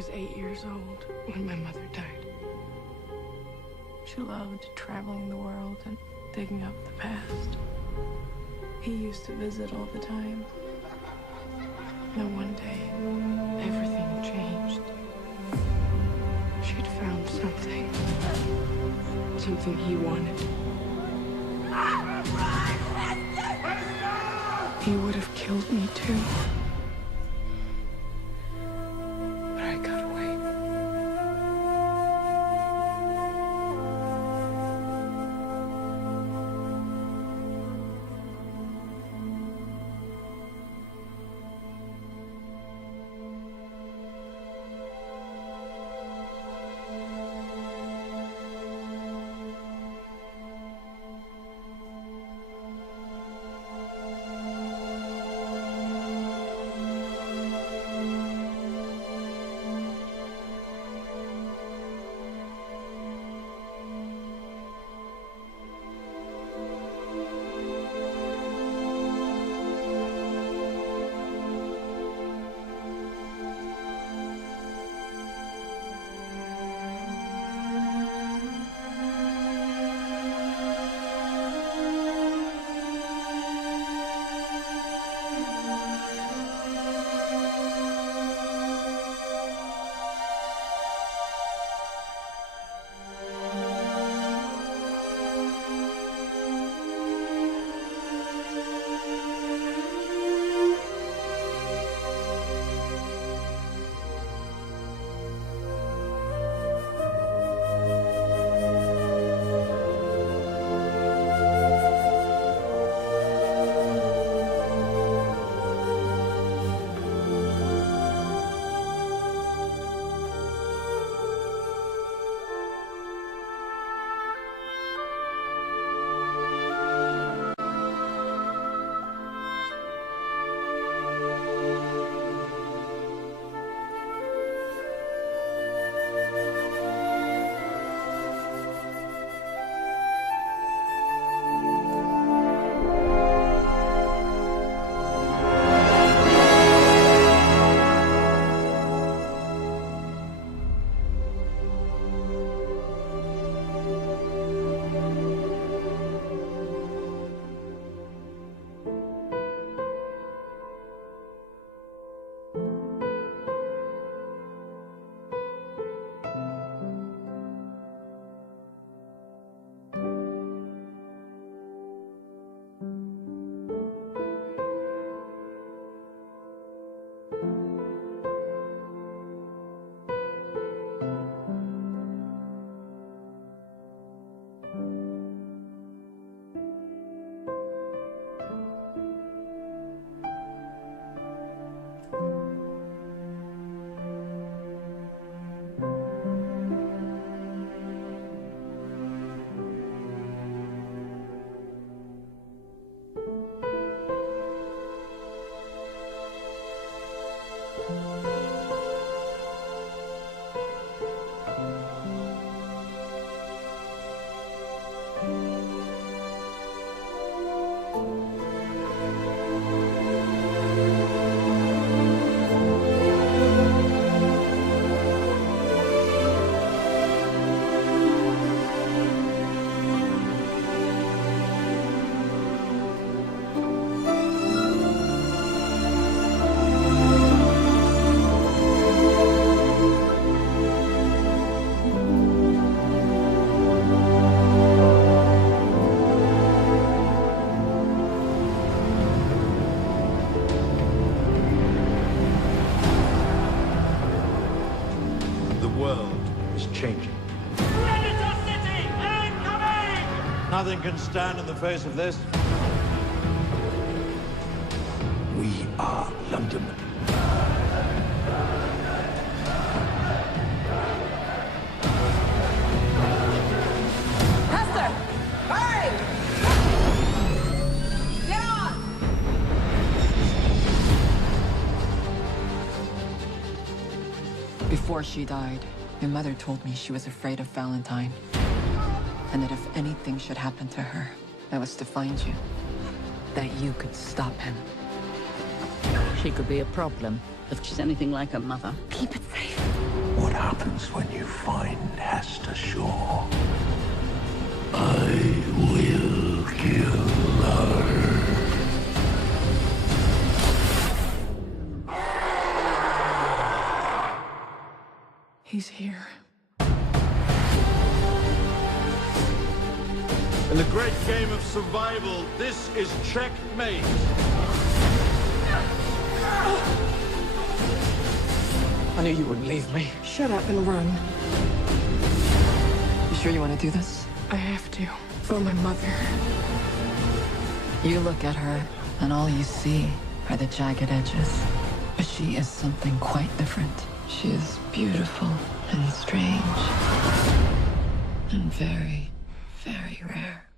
was 8 years old when my mother died. She loved traveling the world and digging up the past. He used to visit all the time. Then one day, everything changed. She'd found something. Something he wanted. He would have killed me too. But I got away. changing. Predator City incoming! Nothing can stand in the face of this. We are London. Hester! Hurry! Get on! Before she died, my mother told me she was afraid of Valentine. And that if anything should happen to her, that was to find you. That you could stop him. She could be a problem if she's anything like her mother. Keep it safe. what happens when you find Hester Shaw. I will kill her. He's here. In the great game of survival, this is checkmate. I knew you wouldn't leave me. Shut up and run. You sure you want to do this? I have to. For my mother. You look at her, and all you see are the jagged edges. But she is something quite different. She is beautiful and strange. And very, very rare.